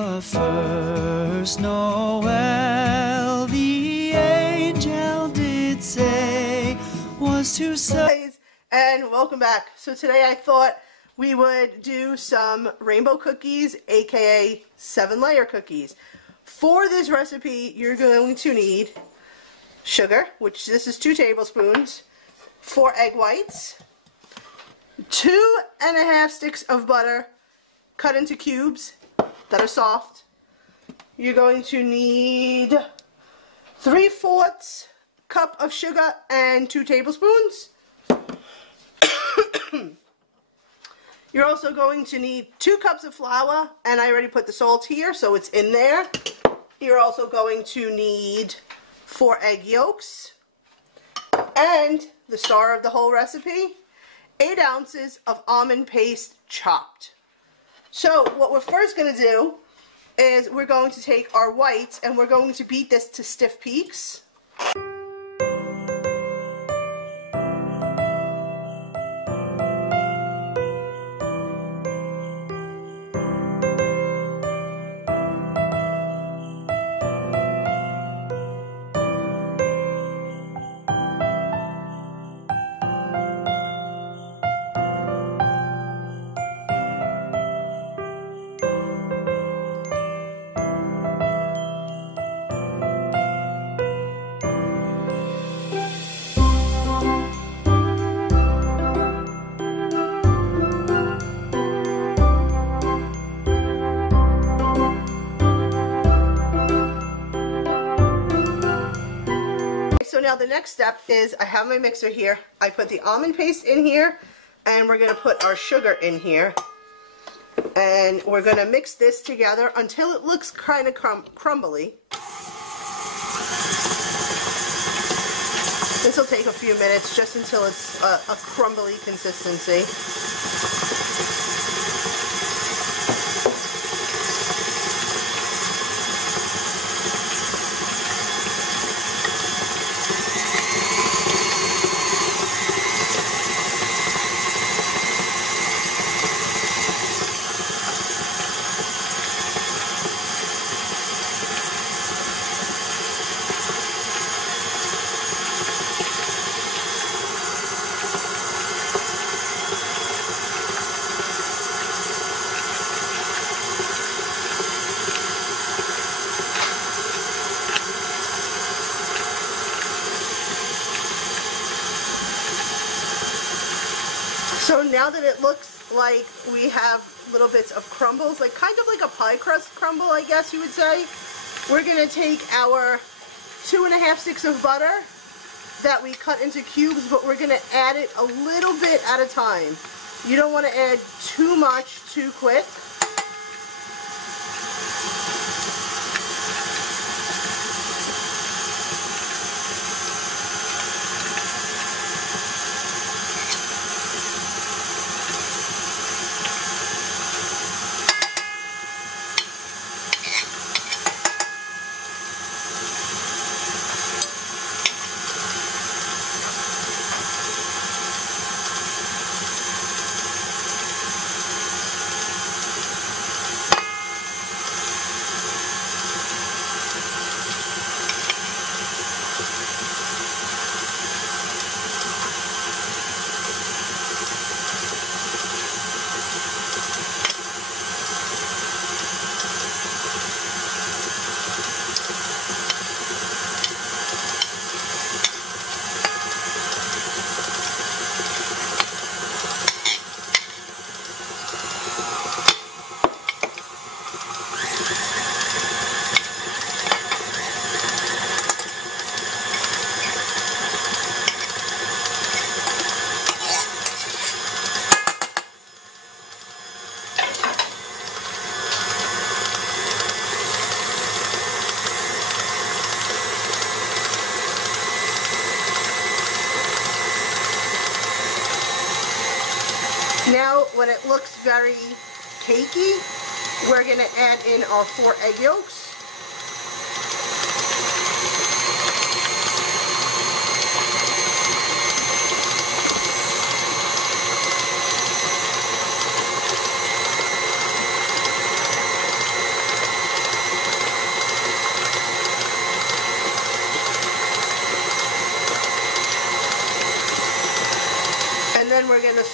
The first Noel, the angel did say, was to say. And welcome back. So today I thought we would do some rainbow cookies, aka 7-layer cookies. For this recipe, you're going to need sugar, which this is 2 tablespoons, 4 egg whites, 2½ sticks of butter cut into cubes that are soft. You're going to need 3/4 cup of sugar and 2 tablespoons. You're also going to need 2 cups of flour, and I already put the salt here, so it's in there. You're also going to need 4 egg yolks, and the star of the whole recipe, 8 ounces of almond paste chopped. So what we're first going to do is we're going to take our whites and we're going to beat this to stiff peaks. So now the next step is I have my mixer here. I put the almond paste in here, and we're going to put our sugar in here. And we're going to mix this together until it looks kind of crumbly. This will take a few minutes, just until it's a crumbly consistency. So now that it looks like we have little bits of crumbles, like kind of like a pie crust crumble, I guess you would say, we're going to take our 2½ sticks of butter that we cut into cubes, but we're going to add it a little bit at a time. You don't want to add too much too quick. Now, when it looks very cakey, we're going to add in our 4 egg yolks.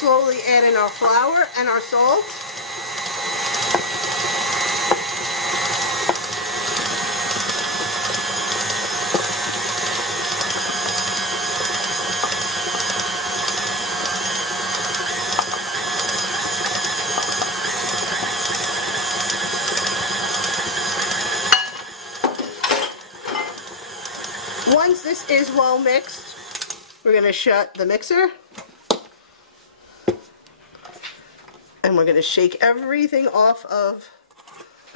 slowly add in our flour and our salt. Once this is well mixed, we're going to shut the mixer and we're going to shake everything off of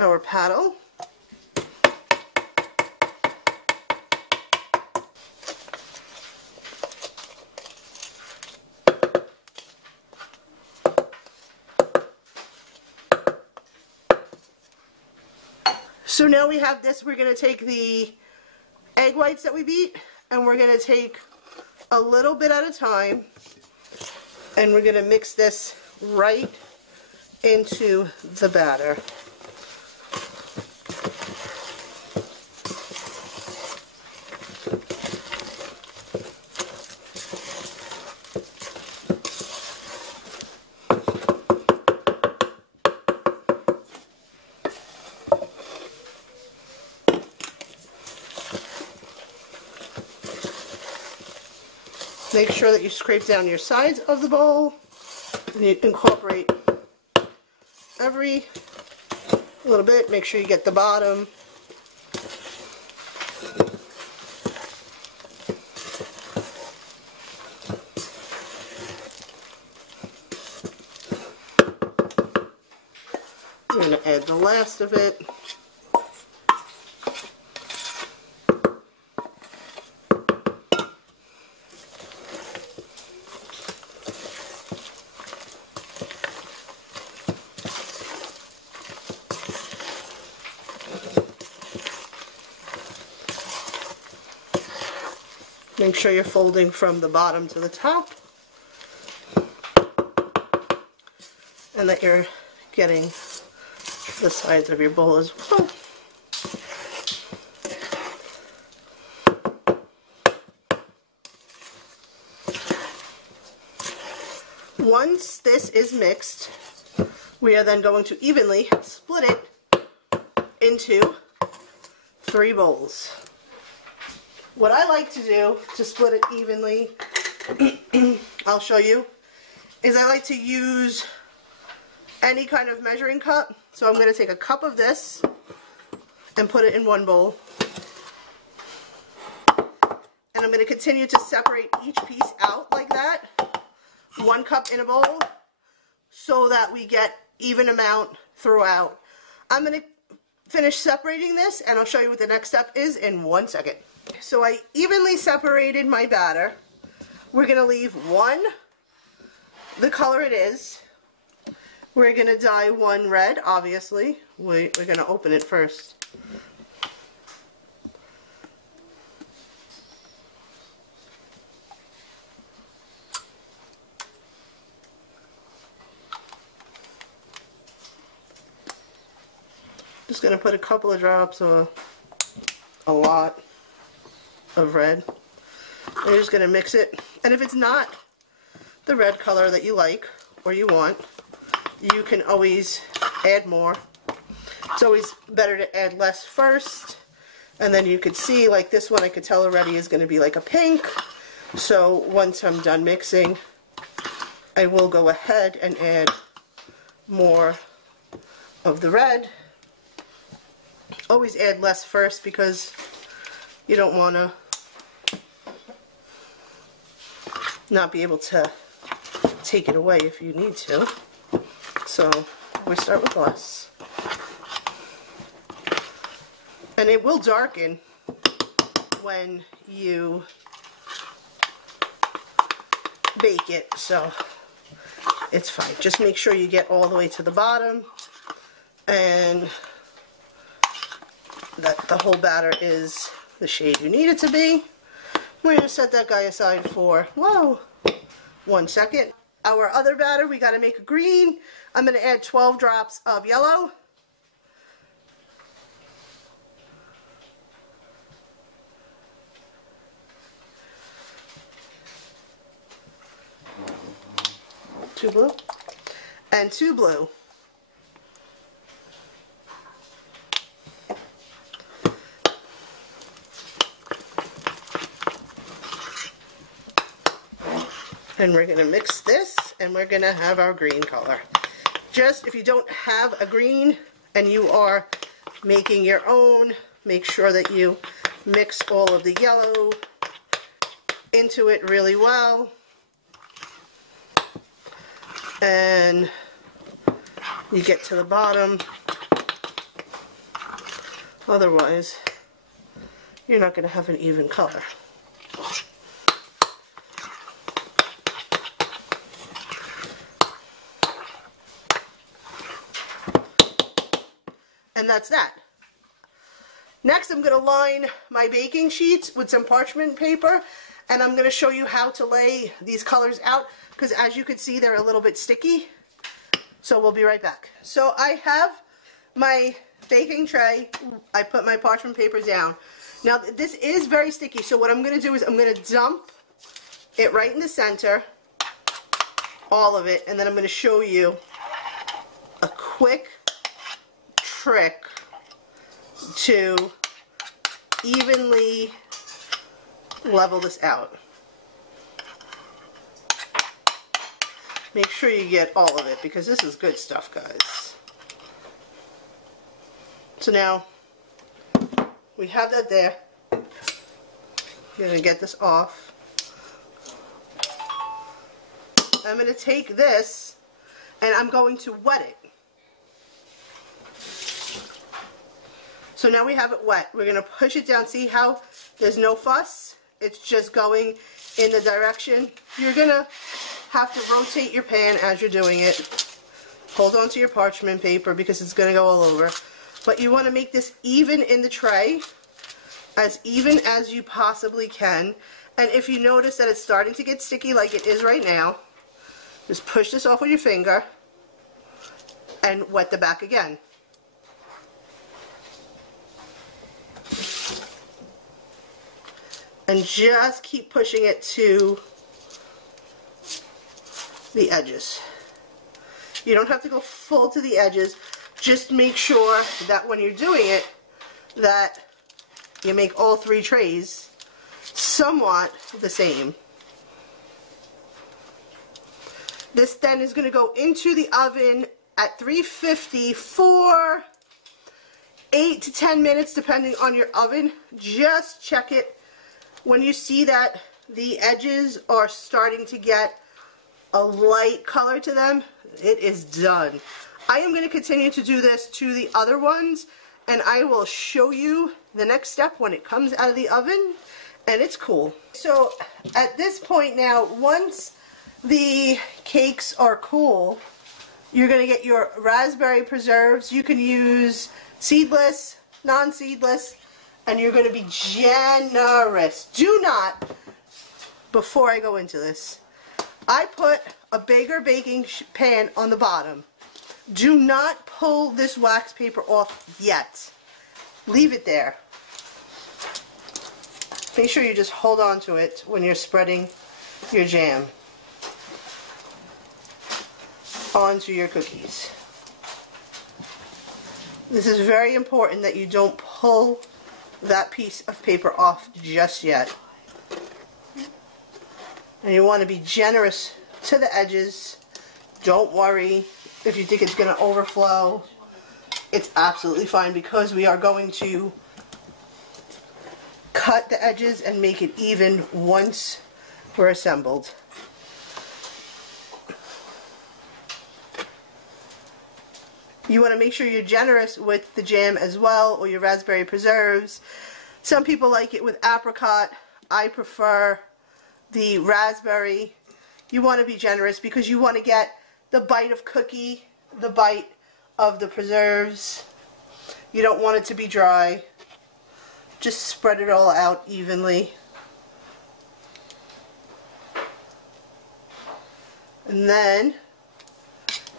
our paddle. So now we have this, we're going to take the egg whites that we beat and we're going to take a little bit at a time and we're going to mix this right into the batter. Make sure that you scrape down your sides of the bowl and you incorporate every little bit. Make sure you get the bottom. We're going to add the last of it. Make sure you're folding from the bottom to the top and that you're getting the sides of your bowl as well. Once this is mixed, we are then going to evenly split it into 3 bowls. What I like to do to split it evenly, I'll show you, is I like to use any kind of measuring cup. So I'm going to take a cup of this and put it in one bowl. And I'm going to continue to separate each piece out like that. 1 cup in a bowl so that we get even amount throughout. I'm going to finish separating this and I'll show you what the next step is in 1 second. So I evenly separated my batter. We're going to leave 1 the color it is. We're going to dye 1 red, obviously. We're going to open it first. Just going to put a couple of drops of a lot of red. And you're just going to mix it. And if it's not the red color that you like or you want, you can always add more. It's always better to add less first. And then you could see, like this one I could tell already is going to be like a pink. So once I'm done mixing, I will go ahead and add more of the red. Always add less first because you don't want to not be able to take it away if you need to. So we start with less. And it will darken when you bake it, so it's fine. Just make sure you get all the way to the bottom and that the whole batter is the shade you need it to be. We're going to set that guy aside for, 1 second. Our other batter, we got to make a green. I'm going to add 12 drops of yellow. 2 blue, and 2 blue. And we're going to mix this, and we're going to have our green color. Just if you don't have a green and you are making your own, make sure that you mix all of the yellow into it really well. And you get to the bottom. Otherwise, you're not going to have an even color. And that's that. Next, I'm going to line my baking sheets with some parchment paper, and I'm going to show you how to lay these colors out, because as you can see, they're a little bit sticky. So we'll be right back. So I have my baking tray. I put my parchment paper down. Now this is very sticky, so what I'm going to do is I'm going to dump it right in the center, all of it, and then I'm going to show you a quick trick to evenly level this out. Make sure you get all of it, because this is good stuff, guys. So now we have that there. I'm going to get this off. I'm going to take this and I'm going to wet it. So now we have it wet. We're going to push it down. See how there's no fuss? It's just going in the direction. You're going to have to rotate your pan as you're doing it. Hold on to your parchment paper because it's going to go all over. But you want to make this even in the tray, as even as you possibly can. And if you notice that it's starting to get sticky like it is right now, just push this off with your finger and wet the back again. And just keep pushing it to the edges. You don't have to go full to the edges. Just make sure that when you're doing it, that you make all 3 trays somewhat the same. This then is going to go into the oven at 350 for 8 to 10 minutes depending on your oven. Just check it. When you see that the edges are starting to get a light color to them, it is done. I am going to continue to do this to the other ones, and I will show you the next step when it comes out of the oven, and it's cool. So at this point now, once the cakes are cool, you're going to get your raspberry preserves. You can use seedless, non-seedless, and you're going to be generous. Do not, before I go into this, I put a bigger baking pan on the bottom. Do not pull this wax paper off yet. Leave it there. Make sure you just hold on to it when you're spreading your jam onto your cookies. This is very important that you don't pull that piece of paper off just yet. And you want to be generous to the edges. Don't worry if you think it's going to overflow. It's absolutely fine because we are going to cut the edges and make it even once we're assembled. You want to make sure you're generous with the jam as well, or your raspberry preserves. Some people like it with apricot. I prefer the raspberry. You want to be generous because you want to get the bite of cookie, the bite of the preserves. You don't want it to be dry. Just spread it all out evenly. And then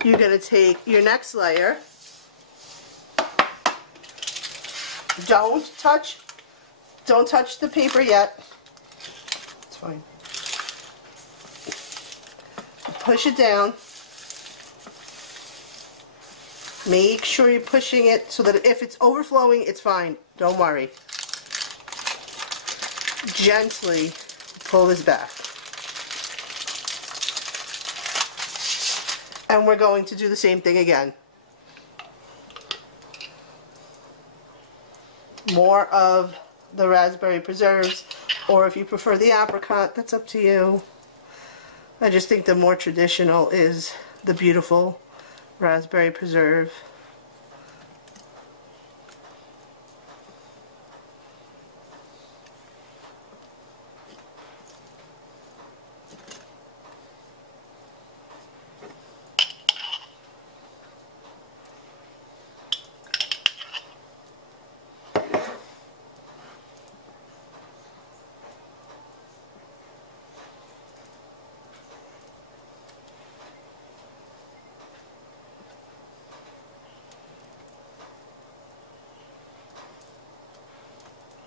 you're going to take your next layer. Don't touch the paper yet. It's fine. Push it down. Make sure you're pushing it so that if it's overflowing, it's fine. Don't worry. Gently pull this back. And we're going to do the same thing again. More of the raspberry preserves, or if you prefer the apricot, that's up to you. I just think the more traditional is the beautiful raspberry preserve.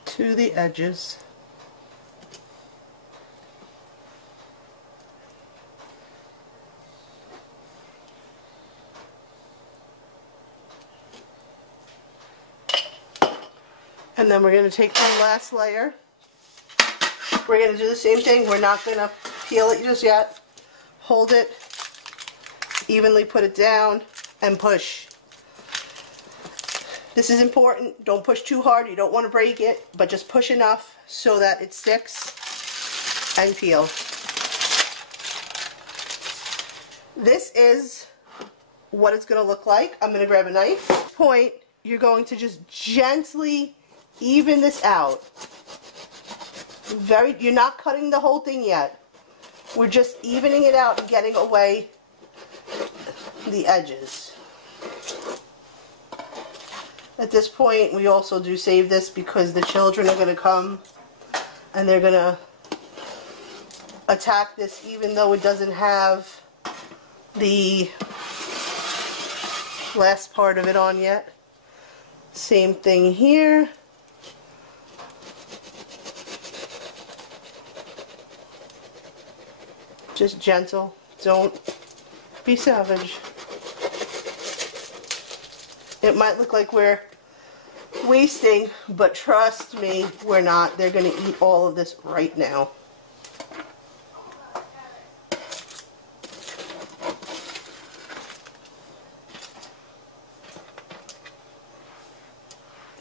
To the edges. And then we're going to take our last layer. We're going to do the same thing. We're not going to peel it just yet. Hold it, evenly put it down, and push. This is important. Don't push too hard. You don't want to break it, but just push enough so that it sticks and peel. This is what it's going to look like. I'm going to grab a knife. At this point, you're going to just gently even this out. You're not cutting the whole thing yet. We're just evening it out and getting away the edges. At this point, we also do save this because the children are going to come and they're going to attack this even though it doesn't have the last part of it on yet. Same thing here. Just gentle. Don't be savage. It might look like we're wasting, but trust me, we're not. They're going to eat all of this right now.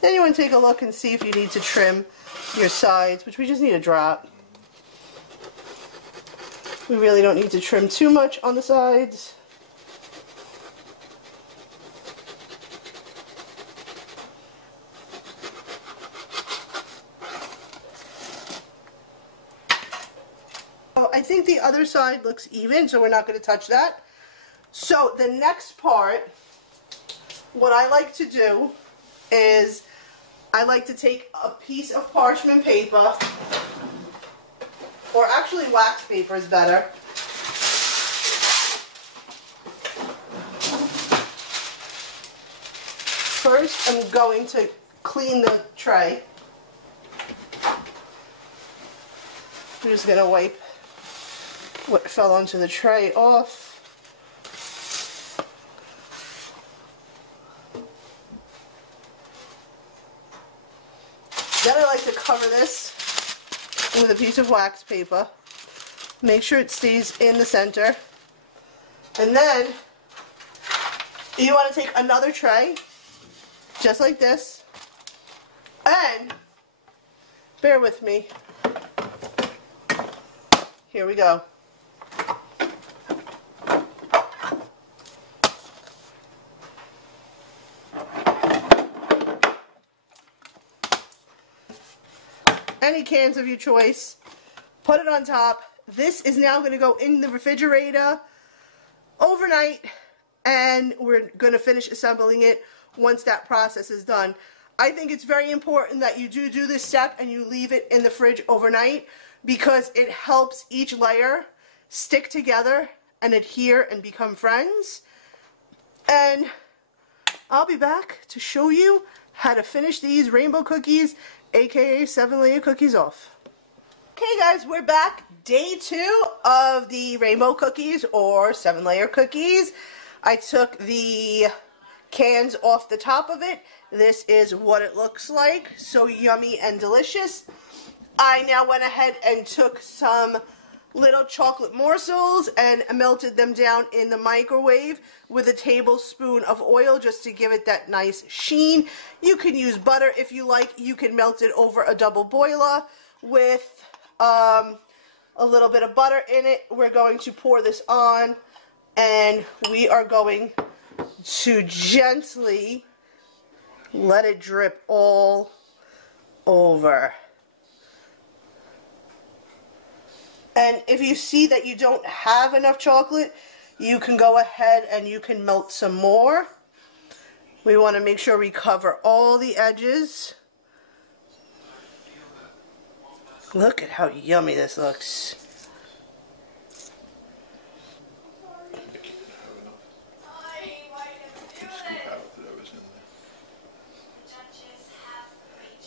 Then you want to take a look and see if you need to trim your sides, which we just need a drop. We really don't need to trim too much on the sides. I think the other side looks even, so we're not going to touch that. So the next part, what I like to do is I like to take a piece of parchment paper, or actually wax paper is better. First, I'm going to clean the tray. I'm just going to wipe what fell onto the tray off. Then I like to cover this with a piece of wax paper. Make sure it stays in the center. And then you want to take another tray, just like this, and bear with me. Here we go. Any cans of your choice, put it on top. This is now going to go in the refrigerator overnight, and we're going to finish assembling it once that process is done. I think it's very important that you do this step and you leave it in the fridge overnight, because it helps each layer stick together and adhere and become friends. And I'll be back to show you how to finish these rainbow cookies, aka 7-layer cookies off. Okay guys, we're back. Day 2 of the rainbow cookies or 7-layer cookies. I took the cans off the top of it. This is what it looks like. So yummy and delicious. I now went ahead and took some little chocolate morsels and melted them down in the microwave with a tablespoon of oil just to give it that nice sheen. You can use butter if you like. You can melt it over a double boiler with a little bit of butter in it. We're going to pour this on, and we are going to gently let it drip all over. And if you see that you don't have enough chocolate, you can go ahead and you can melt some more. We want to make sure we cover all the edges. Look at how yummy this looks.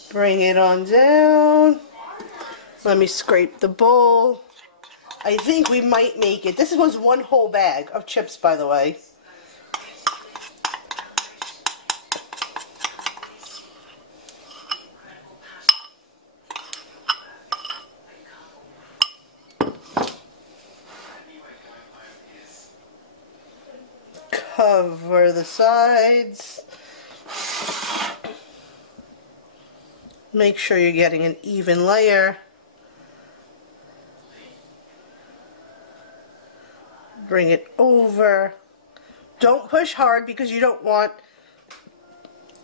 Bring it on down. Let me scrape the bowl. I think we might make it. This was one whole bag of chips, by the way. Cover the sides. Make sure you're getting an even layer. Bring it over. Don't push hard because you don't want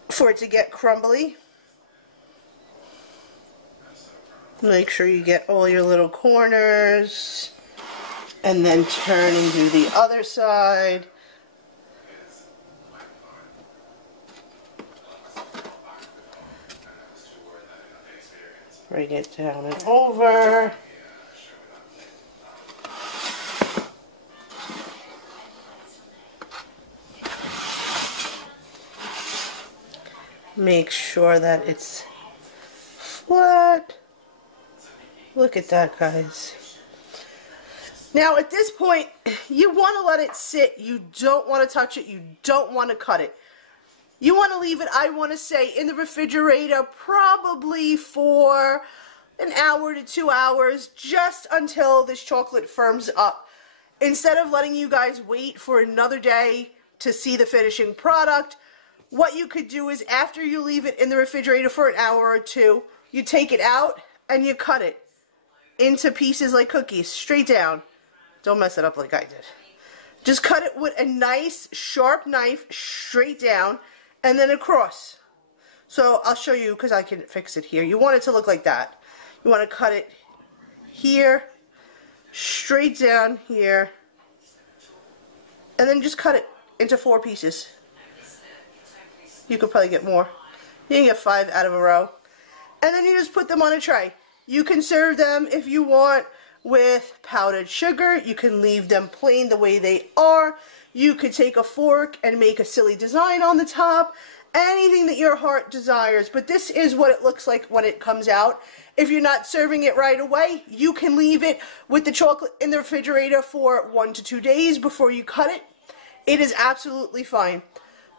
for it to get crumbly. Make sure you get all your little corners. And then turn and do the other side. Bring it down and over. Make sure that it's flat. Look at that, guys. Now at this point, you want to let it sit. You don't want to touch it. You don't want to cut it. You want to leave it, I want to say, in the refrigerator probably for an hour to 2 hours, just until this chocolate firms up. Instead of letting you guys wait for another day to see the finishing product, what you could do is after you leave it in the refrigerator for an hour or two, you take it out and you cut it into pieces like cookies, straight down. Don't mess it up like I did. Just cut it with a nice sharp knife straight down and then across. So I'll show you because I can fix it here. You want it to look like that. You want to cut it here, straight down here, and then just cut it into 4 pieces. You could probably get more. You can get 5 out of a row. And then you just put them on a tray. You can serve them if you want with powdered sugar. You can leave them plain the way they are. You could take a fork and make a silly design on the top. Anything that your heart desires. But this is what it looks like when it comes out. If you're not serving it right away, you can leave it with the chocolate in the refrigerator for 1 to 2 days before you cut it. It is absolutely fine.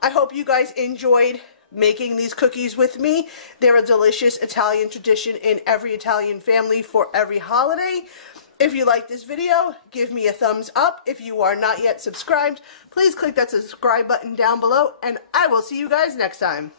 I hope you guys enjoyed making these cookies with me. They're a delicious Italian tradition in every Italian family for every holiday. If you like this video, give me a thumbs up. If you are not yet subscribed, please click that subscribe button down below, and I will see you guys next time.